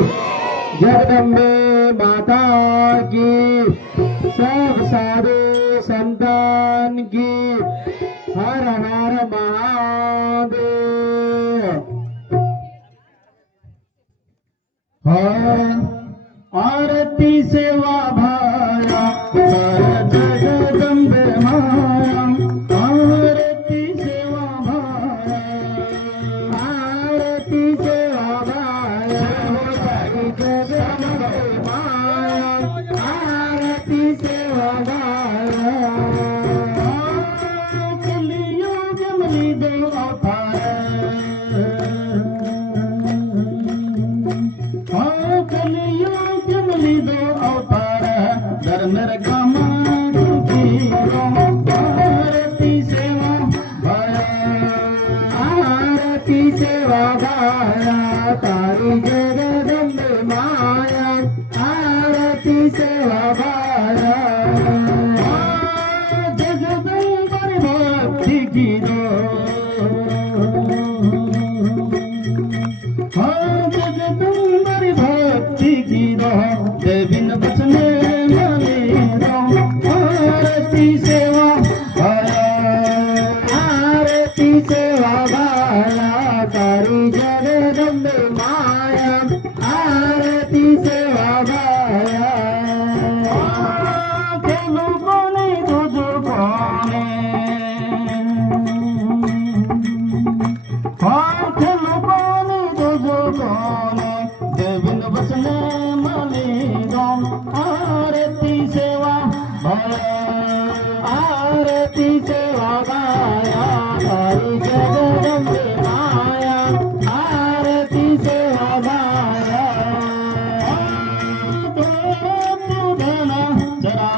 जगदम्बे माता की सब साधु संतान की हर हर महादेव आरती सेवा भाया भक्ति बिनीर भारती सेवा सेवा जरा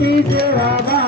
Peter Abba.